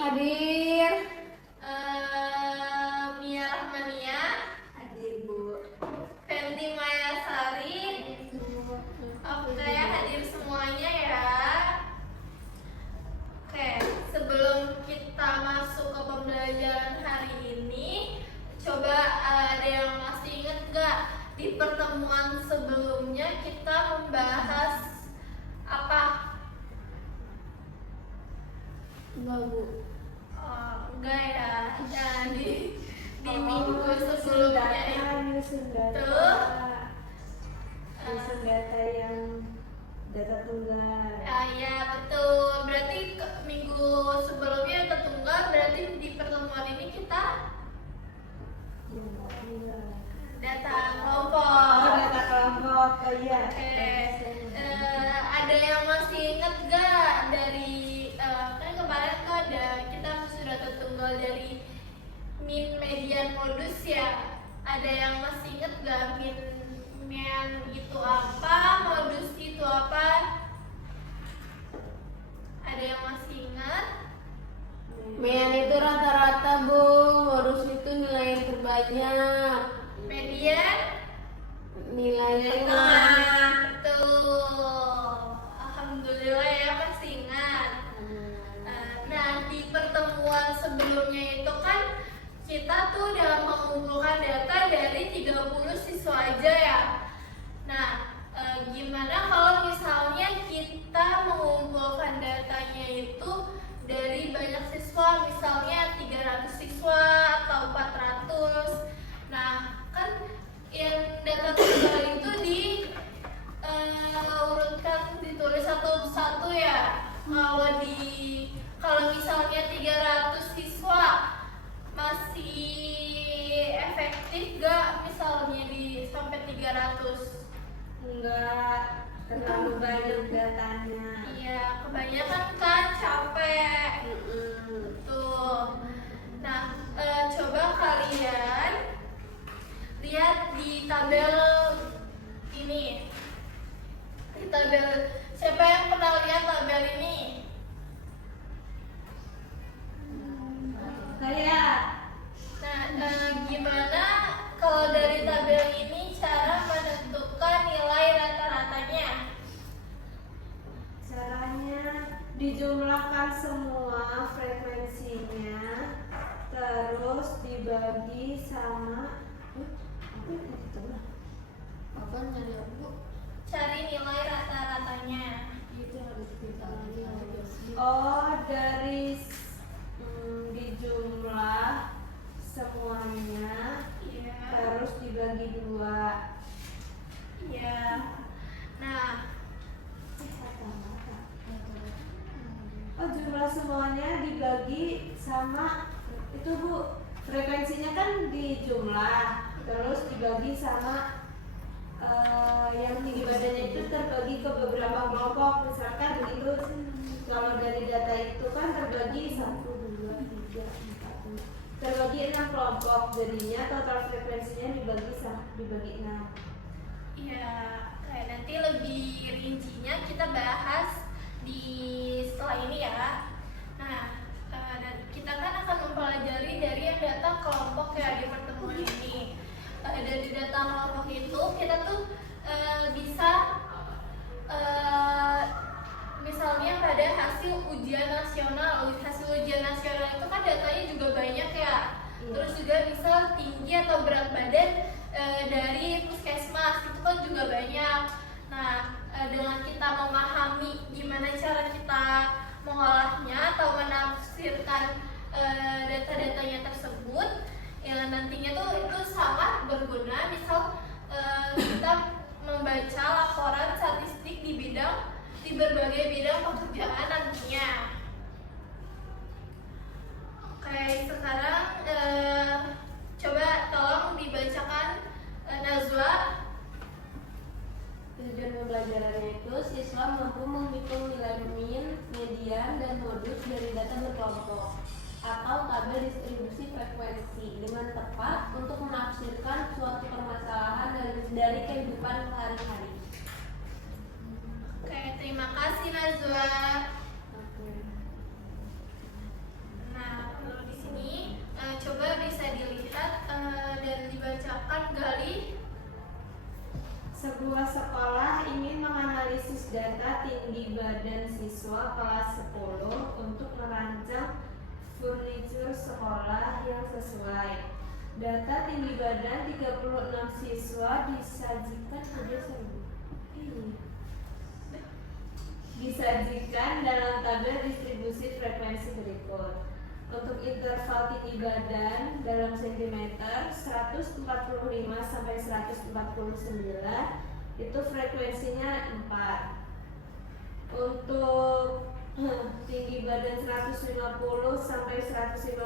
Hadir. Mia Rahmania. Hadir, Bu. Fendi Mayasari. Oke, hadir semuanya ya. Oke, sebelum kita masuk ke pembelajaran hari ini, coba ada yang masih ingat gak di pertemuan sebelumnya kita membahas apa? Enggak, Bu. Oh, enggak ya. Nah, di minggu sebelumnya nyusun data. Tuh. Nyusun data yang data tunggal. Ya betul. Berarti minggu sebelumnya data tunggal, berarti di pertemuan ini kita data kelompok. Oh, data kelompok. Oh iya. Oke. Ada yang masih ingat gak dari kan kemarin tuh ada kita sudah data tunggal dari min, median, modus ya. Ada yang masih ingat gak min itu apa, modus itu apa? Ada yang masih ingat? Median itu rata-rata, Bu. Modus itu nilai yang terbanyak. Median? Nilainya Betul. Alhamdulillah ya masih ingat. Nah, di pertemuan sebelumnya itu kan kita tuh udah mengumpulkan data dari 30 siswa aja ya. Nah, gimana kalau misalnya kita mengumpulkan datanya itu dari banyak siswa, misalnya 300 siswa atau 400. Nah, kan yang data tunggal itu urutkan, ditulis satu-satu ya. Kalau misalnya 300 siswa masih efektif gak misalnya di sampai 300? Enggak terlalu banyak datanya. Iya, kebanyakan kan capek. Tuh. Nah, coba kalian lihat di tabel ini. Di tabel, siapa yang pernah lihat tabel ini? Saya Nah, gimana kalau dari tabel ini cara menentukan nilai rata-ratanya? caranya dijumlahkan semua frekuensinya, terus dibagi sama apa nyari aku? Cari nilai rata-ratanya. Itu harus kita dari dijumlah semuanya, Iya. terus dibagi 2. Iya. Nah, Jumlah semuanya dibagi sama itu, Bu. Frekuensinya kan dijumlah, terus dibagi sama yang tinggi badannya itu terbagi ke beberapa kelompok. Misalkan itu kalau dari data itu kan terbagi 1, 2, 3, 4, 5, terbagi 6 kelompok. Jadinya total frekuensinya dibagi 6. ya kayak nanti lebih rincinya kita bahas di setelah ini ya. Nah, dan kita kan akan mempelajari dari yang data kelompok ya di pertemuan ini. Dari data kelompok itu kita tuh bisa misalnya pada hasil ujian nasional itu kan datanya juga banyak ya. Terus juga bisa tinggi atau berat badan dari puskesmas itu kan juga banyak. Nah, dengan kita memahami gimana cara kita mengolahnya atau menafsirkan data-datanya tersebut, ya nantinya tuh itu sangat berguna. Misal kita membaca laporan statistik di berbagai bidang pekerjaan nantinya. Oke, sekarang coba tolong dibacakan Najwa. Tujuan pembelajarannya itu siswa mampu menghitung nilai min, median, dan modus dari data berkelompok atau tabel distribusi frekuensi dengan tepat untuk menafsirkan suatu permasalahan dari kehidupan sehari-hari. Oke, terima kasih Najwa. data tinggi badan siswa kelas 10 untuk merancang furniture sekolah yang sesuai. Data tinggi badan 36 siswa disajikan dalam tabel distribusi frekuensi berikut. Untuk interval tinggi badan dalam sentimeter 145 sampai 149 itu frekuensinya 4. Untuk tinggi badan 150 sampai 154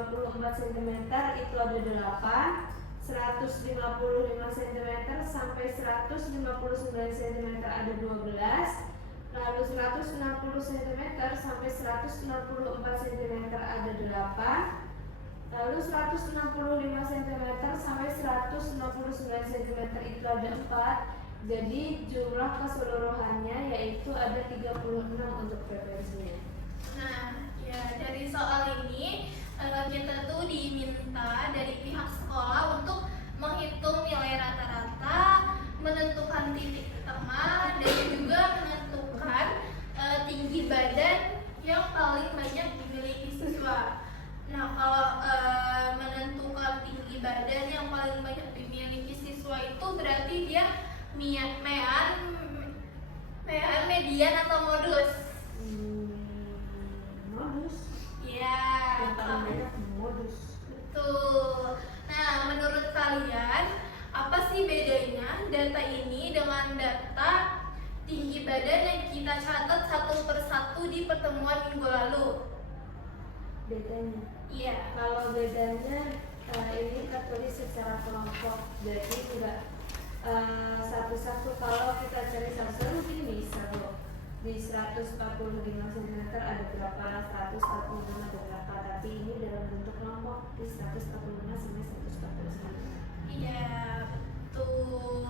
cm itu ada 8, 155 cm sampai 159 cm ada 12, lalu 160 cm sampai 164 cm ada 8, lalu 165 cm sampai 169 cm itu ada 4. Jadi jumlah keseluruhannya yaitu ada 36 untuk frekuensinya. Nah, ya dari soal ini kita tuh diminta dari pihak sekolah untuk menghitung nilai rata-rata, menentukan titik tengah, dan juga menentukan tinggi badan yang paling banyak dimiliki siswa. Nah, kalau menentukan tinggi badan yang paling banyak dimiliki siswa itu berarti dia mean, median atau modus? Modus. Ya. Yang paling banyak modus. Betul. Nah, menurut kalian apa sih bedanya data ini dengan data tinggi badan yang kita catat satu persatu di pertemuan minggu lalu? Bedanya. Iya. Kalau bedanya ini kita tulis secara kelompok, jadi enggak satu-satu. Kalau kita cari satu-satu mungkin bisa loh. Di 145 cm ada berapa, 145 ada berapa, tapi ini dalam bentuk kelompok di 145 sampai 149. Iya, betul.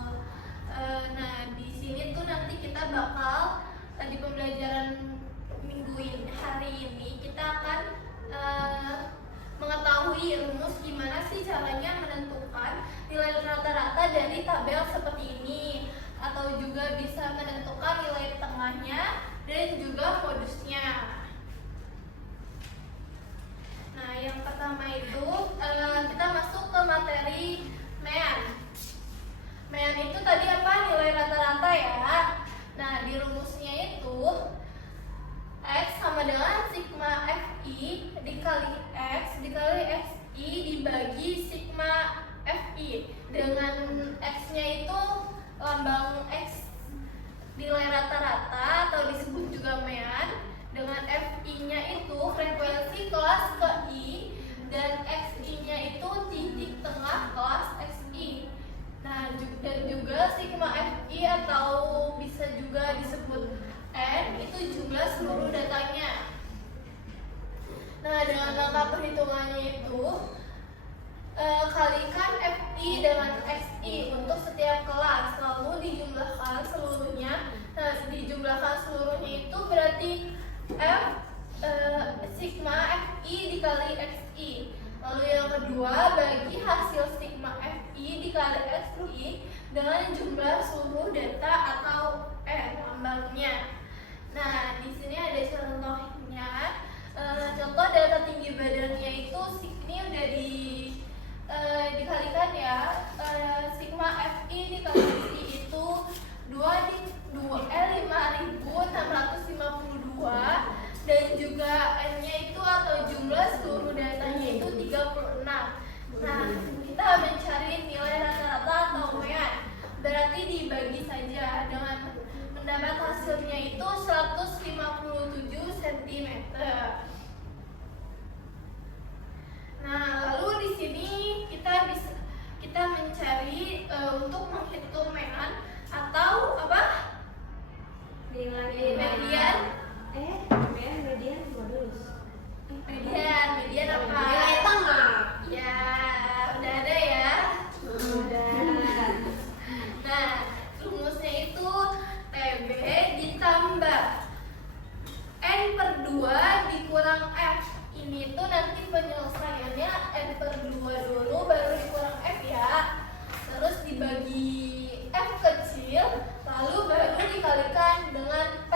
Nah, di sini tuh nanti kita bakal di pembelajaran minggu ini, hari ini kita akan mengetahui rumus gimana sih caranya menentukan nilai rata-rata dari tabel seperti ini, atau juga bisa menentukan nilai tengahnya dan juga modusnya. Nah, yang pertama itu kita masuk ke materi MEAN. MEAN itu tadi apa? Nilai rata-rata ya. Nah, di rumusnya itu X sama dengan sigma FI dikali X dikali XI dibagi sigma FI, dengan X-nya itu lambang X nilai rata-rata atau disebut juga MEAN, dengan FI-nya itu frekuensi kelas ke I, dan XI-nya itu titik tengah kelas XI. Nah, dan juga sigma FI atau bisa juga disebut N itu jumlah seluruh datanya. Nah, dengan langkah perhitungannya itu kalikan FI dengan XI untuk setiap kelas, lalu dijumlahkan seluruhnya. Nah, dijumlahkan seluruhnya itu berarti sigma FI dikali XI. Lalu yang kedua, bagi hasil sigma FI dikali XI dengan jumlah seluruh data atau N lambangnya. Nah, di sini ada contohnya. Contoh data tinggi badannya itu ini udah dikalikan ya. Sigma FI dikali XI itu 5.652 dan juga N-nya itu atau jumlah seluruh datanya itu 36. Nah, kita mencari nilai rata-rata atau MEAN. Berarti dibagi saja dengan mendapat hasilnya itu 157 cm. Nah, lalu di sini kita mencari untuk menghitung MEAN atau apa? Nilai median. Median modus. Median apa? Nilai tengah. Ya, udah ada ya. Udah. Nah, rumusnya itu TB ditambah N/2 dikurang F. Ini tuh nanti penyelesaiannya N/2 dulu baru dikurang F ya. Terus dibagi F kecil, lalu baru dikalikan dengan P.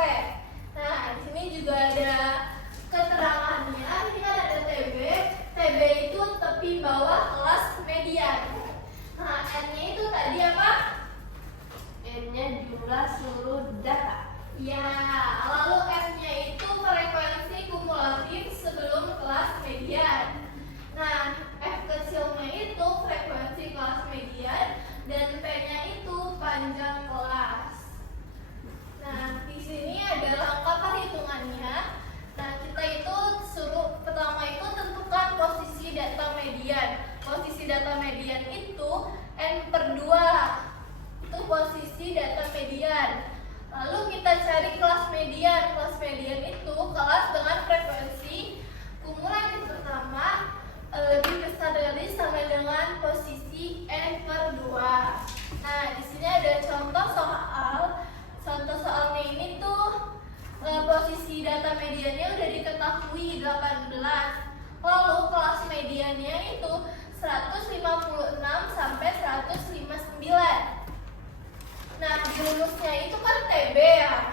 rumusnya itu kan TB ya.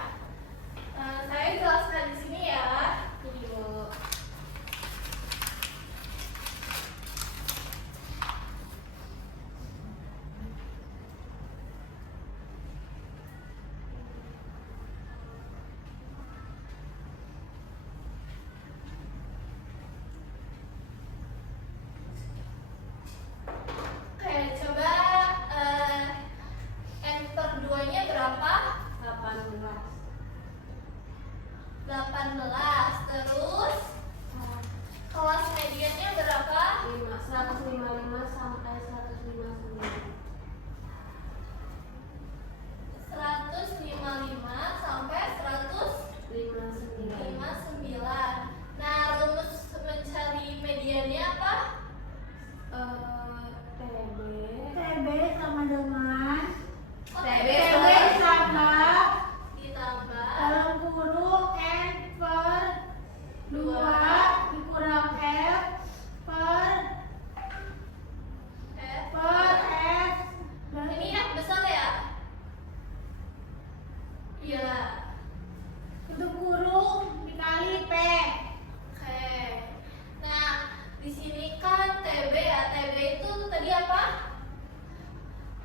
Saya jelaskan di sini ya. Ini Bu. Oke, coba N per 2-nya berapa? 18. 18. Terus kelas mediannya berapa? 155 sampai 159. 155 sampai 59. 159. Nah, rumus mencari mediannya apa? TB. TB sama dengan Oh, TB sama ditambah dalam kurung N per 2 dikurang F per F. F Ini F besar ya? Iya. itu kurung dikali P. Oke. Nah, di sini kan TB ya. TB itu tadi apa?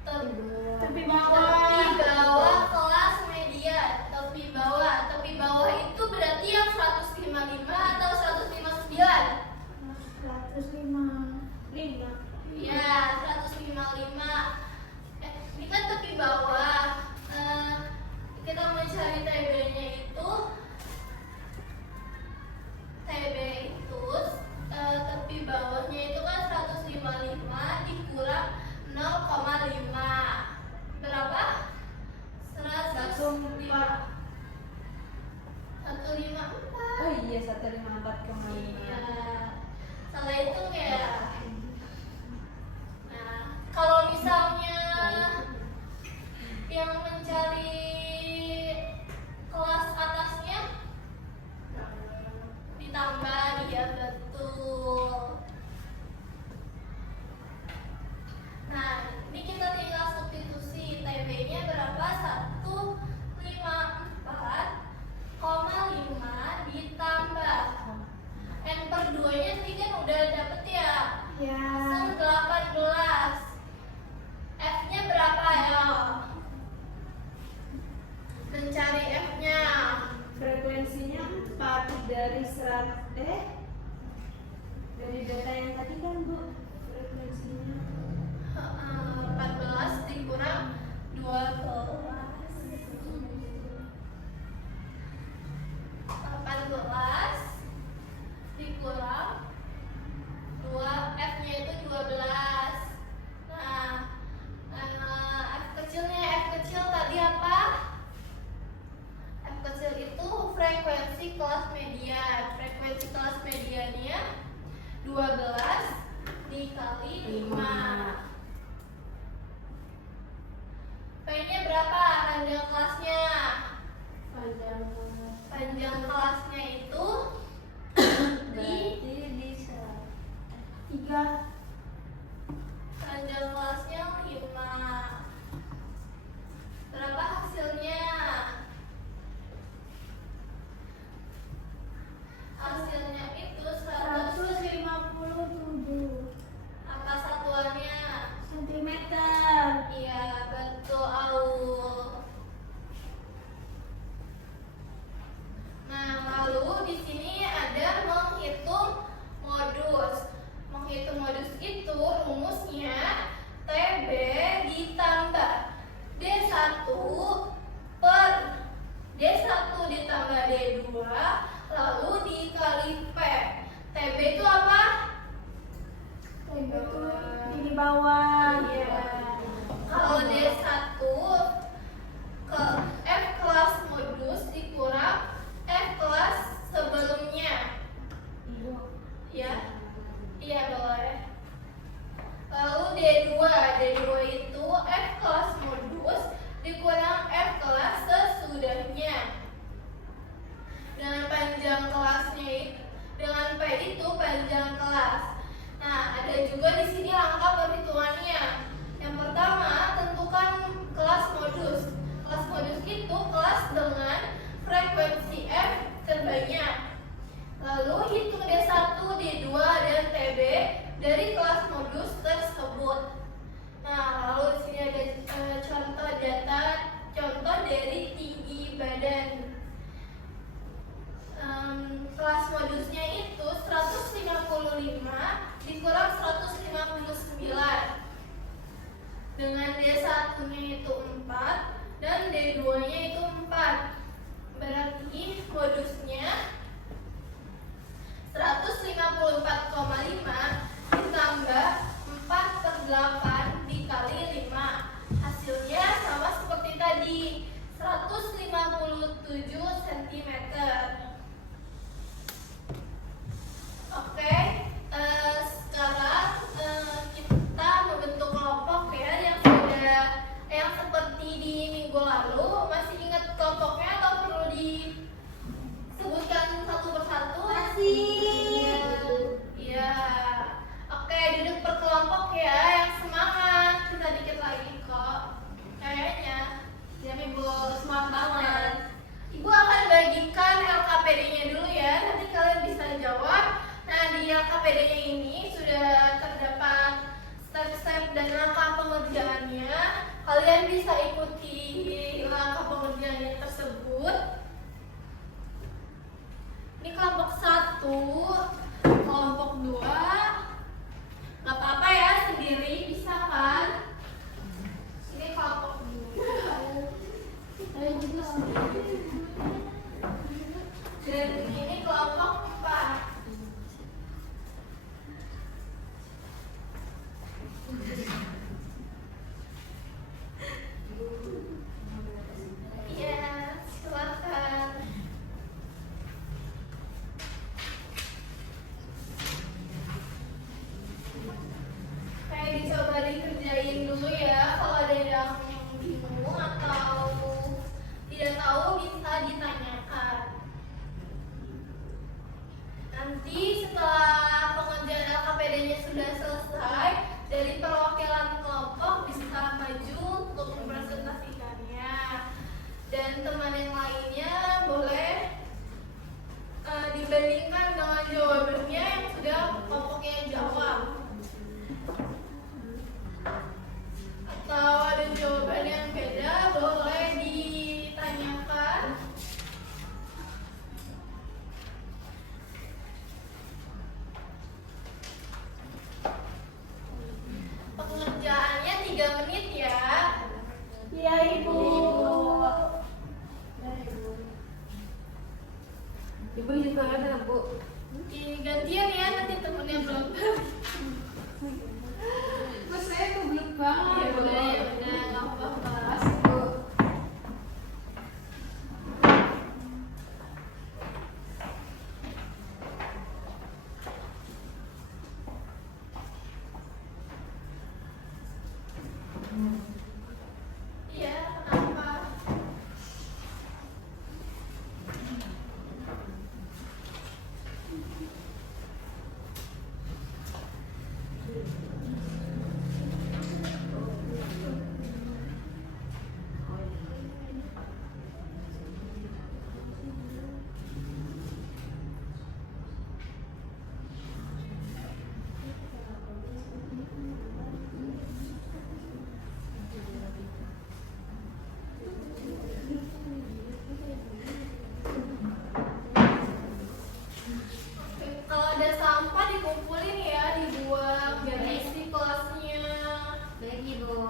Tepi Tepi bawah. bawah kelas median. Tepi bawah. Tepi bawah itu berarti yang 155 atau 159? 155. Iya, 155. Ini kan tepi bawah. Kita mencari TB-nya itu tepi bawahnya itu kan 155 dikurang 0,5. Berapa? 154. 154. Oh iya 154,5. Iya. Salah hitung ya. Nah, kalau misalnya yang mencari kelas atasnya ditambah, ya betul. Nah, ini kita tinggal substitusi. TB-nya berapa? 154,5 ditambah N per 2-nya tadi kan udah dapet ya. Ya. 18. F-nya berapa ya? Mencari F-nya. Frekuensinya 4 dari dari data yang tadi kan Bu, frekuensinya 14 dikurang 12. 18 dikurang 2, F-nya itu 12. Nah, F kecil tadi apa? F kecil itu frekuensi kelas median. Frekuensi kelas mediannya 12 dikali 5. P-nya berapa? Panjang kelasnya. Panjang kelasnya itu Berarti bisa 3. panjang kelasnya 5. Berapa hasilnya? Hasilnya itu 157 apa satuannya? cm. Iya, betul, Aul. Nah, lalu di sini ada menghitung modus. Menghitung modus itu rumusnya TB ditambah D1 per D1 ditambah D2 lalu dikali P. TB itu apa? TB itu di bawah. Iya. Kalau D1 ke F kelas modus dikurang F kelas sebelumnya. Ya. Iya boleh. Lalu D2 itu F kelas modus dikurang F kelas sesudahnya. Dengan panjang kelasnya dengan P itu panjang kelas. Nah, ada juga di sini langkah perhitungannya. Yang pertama, tentukan kelas modus. Kelas modus modus itu kelas dengan frekuensi F terbanyak. Lalu hitung D1, D2, dan TB dari kelas modus tersebut. Nah, lalu di sini ada contoh dari tinggi badan. Kelas modusnya itu 155 dikurang 159. Dengan D1-nya itu 4 dan D2-nya itu 4. Berarti modusnya 154,5 ditambah 4/8 dikali 5. Hasilnya sama seperti tadi, 157 cm. Oke, sekarang kita membentuk kelompok ya yang seperti di minggu lalu. Masih ingat kelompoknya atau perlu disebutkan satu persatu? Iya. Oke, duduk per kelompok ya, yang semangat. Kita dikit lagi kok. Kayaknya. Ya, Ibu semangat banget. Ibu akan bagikan LKPD-nya dulu ya. Nanti kalian bisa jawab. Nah, di LKPD-nya ini sudah terdapat step-step dan langkah pengerjaannya. Kalian bisa ikuti langkah pengerjaannya tersebut. Ini kelompok 1, kelompok 2. Gak apa-apa ya, sendiri bisa kan? Ini kelompok 2. Dan ini kelompok 4. Iya, silakan. Kayak dicoba dikerjain dulu ya. Kalau ada yang bingung atau tidak tahu bisa ditanyakan. Nanti setelah pengerjaan LKPD-nya sudah selesai, dari perwakilan kelompok bisa maju untuk mempresentasikannya. Dan teman yang lainnya boleh dibandingkan dengan jawabannya yang sudah kelompoknya jawab. Atau ada jawaban yang beda, boleh ditanyakan. Pengerjaannya 3 menit ya. Iya, Ibu. Ibu juga ada, Bu. Gantian ya, nanti temennya belum. Mas saya kebelet banget. Ya udah, nggak apa-apa. Bu. Iya, kenapa? Kalau ada sampah dikumpulin ya, dibuang biar isi kelasnya. Baik, Ibu.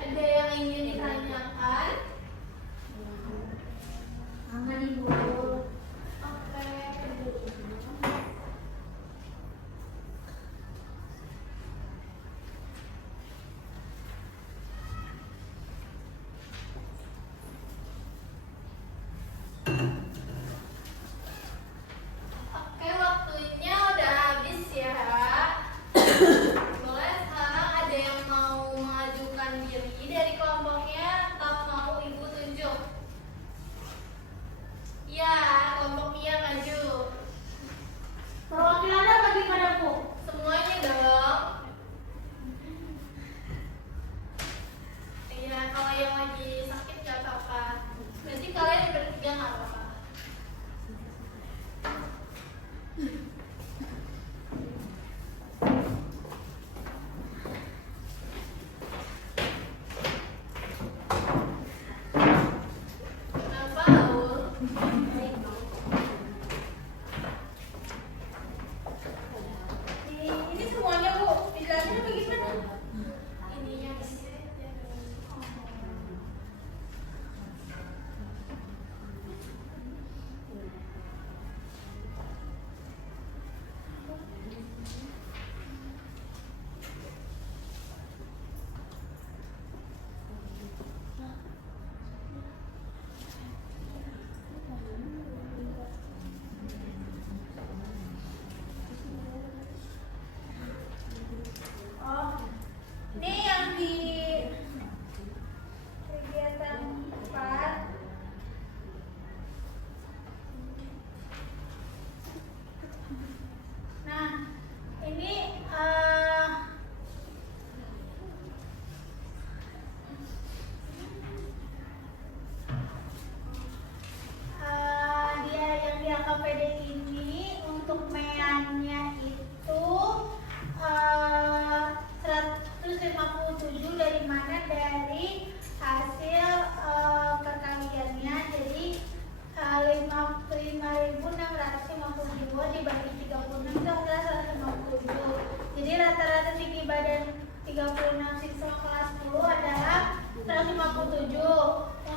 Ada yang ingin ditanyakan? Aman, Ibu. Oke.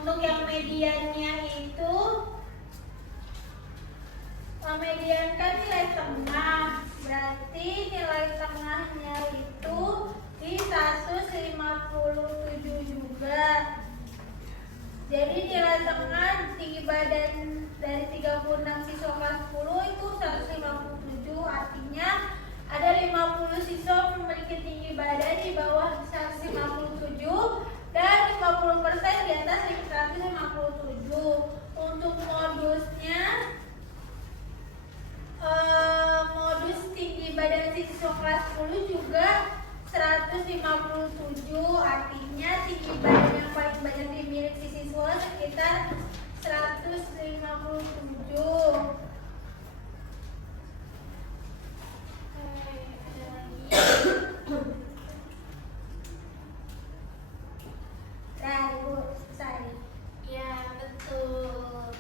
Untuk yang mediannya itu, median kan nilai tengah, berarti nilai tengahnya itu di 157 juga. Jadi nilai tengah tinggi badan dari 36 siswa kelas 10 itu 157, artinya ada 50 siswa memiliki tinggi badan di bawah 157 dan 50% di atas 157. Untuk modusnya, modus tinggi badan siswa kelas 10 juga 157, artinya tinggi badan yang paling banyak dimiliki siswa sekitar 157. Nah, Ibu, selesai. Ya, betul.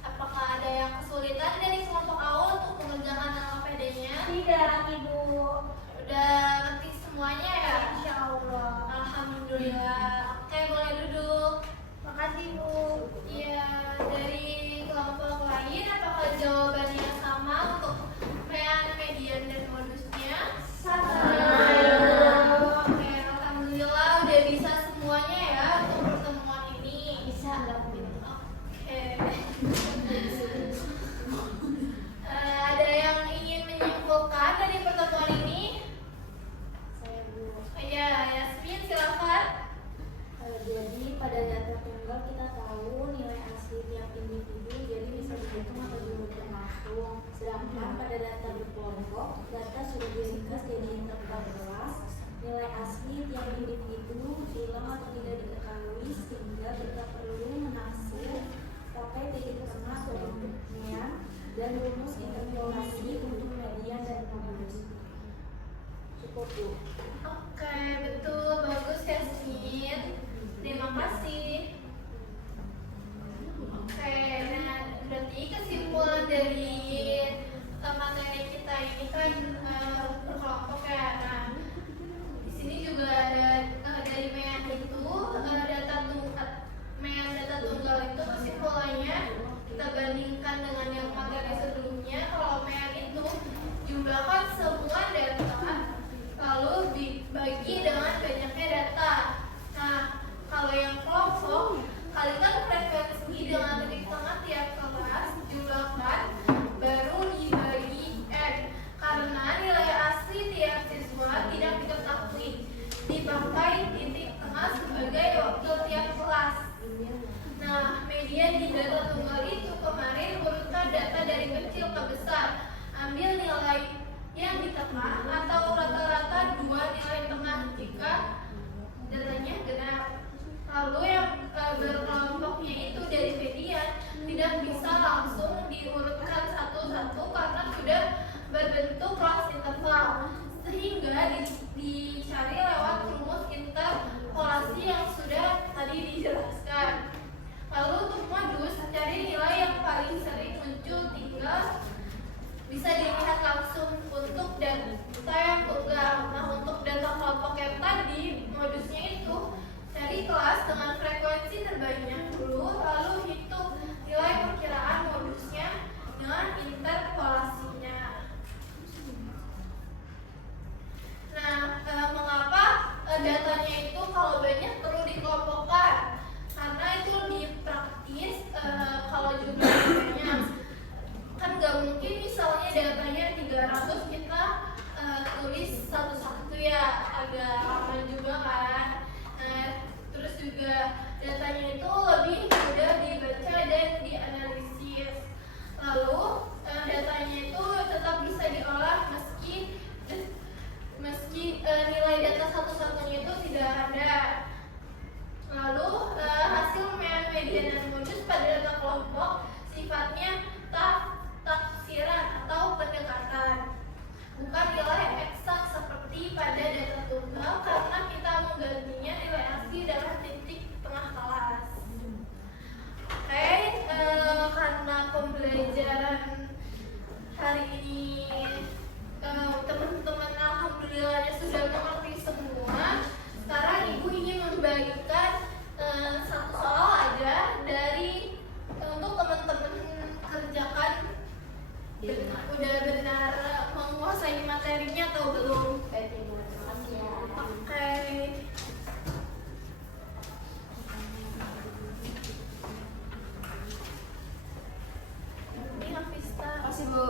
Apakah ada yang kesulitan dari kelompok awal untuk mengerjakan LPD-nya? Tidak, Ibu. Udah ngerti semuanya ya? Insya Allah. Alhamdulillah. Oke, boleh duduk. Makasih, Bu. Iya, dari kelompok lain apakah jawabannya sama untuk median dan modusnya? Oke, alhamdulillah udah bisa semuanya ya untuk pertemuan ini. Bisa nggak mungkin? Oke. Ada yang ingin menyimpulkan dari pertemuan ini? Saya Bu. Iya, Yasmin silakan. Jadi pada data tunggal kita tahu nilai asli tiap individu jadi bisa dihitung atau diukur langsung. Sedangkan pada data berkelompok data sudah diringkas jadi interval kelas. Nilai asli tiap individu hilang atau tidak diketahui sehingga kita perlu menaksir pakai titik tengah atau median dan rumus interpolasi untuk median dan modus. Cukup Bu. Oke, betul, bagus Yasmin. Terima kasih. Oke, nah berarti kesimpulan dari materi kita ini kan berkelompok ya. Nah, di sini juga ada dari MEAN itu data tunggal itu kesimpulannya kita bandingkan dengan yang materi sebelumnya. Kalau MEAN itu jumlahkan semua data lalu dibagi dengan banyaknya data. Nah, kalau yang kelompok, kalikan frekuensi dengan titik tengah tiap kelas, jumlahkan, baru dibagi N. Karena nilai asli tiap siswa tidak diketahui, dipakai titik tengah sebagai wakil tiap kelas. Nah, median di data tunggal itu kemarin urutkan data dari kecil ke besar. Ambil nilai yang di tengah atau rata-rata dua nilai tengah jika datanya genap. Lalu yang berkelompoknya itu dari median tidak bisa langsung diurutkan satu-satu karena sudah berbentuk kelas interval, sehingga dicari lewat rumus interpolasi yang sudah tadi dijelaskan. Lalu untuk modus, cari nilai yang paling sering muncul 3, bisa dilihat langsung untuk data yang tunggal. Nah, untuk data kelompok yang tadi, modusnya itu cari kelas dengan frekuensi terbanyak dulu, lalu hitung nilai perkiraan modusnya dengan interpolasinya. Nah, mengapa datanya itu kalau banyak perlu dikelompokkan? Karena itu lebih praktis. Kalau jumlahnya kan nggak mungkin misalnya datanya 300 kita tulis satu-satu ya, agak lama juga kan. Terus juga datanya itu lebih mudah dibaca dan dianalisis. Lalu datanya itu tetap bisa diolah meski nilai data satu-satunya itu tidak Udah benar menguasai materinya atau belum? Baik Ibu, terima kasih ya. Oke. Ini Hafista. Makasih Bu.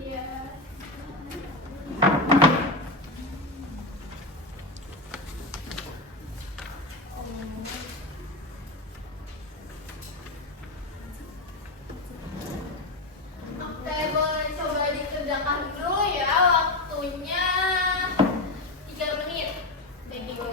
Iya. Oke, boleh coba dikerjakan dulu ya. Waktunya 3 menit. Thank you.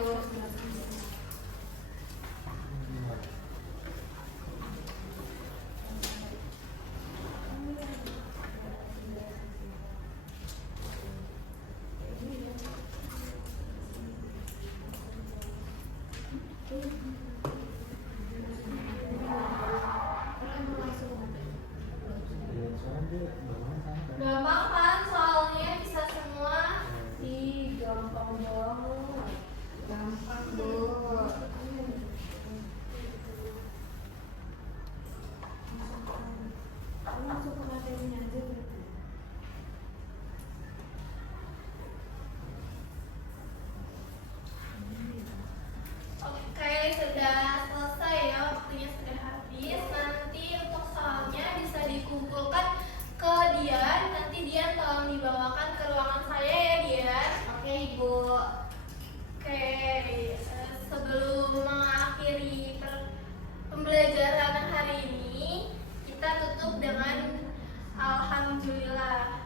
Gampang kan soalnya bisa semua. Ih, gampang banget. Gampang Bu. Kamu masuk ke materinya aja berarti. Oke, sudah selesai ya, waktunya sudah habis. Nanti untuk soalnya bisa dikumpulkan ke Dian. Nanti Dian tolong dibawakan ke ruangan saya ya Dian. Oke Ibu. Oke, sebelum mengakhiri pembelajaran hari ini, kita tutup dengan alhamdulillah.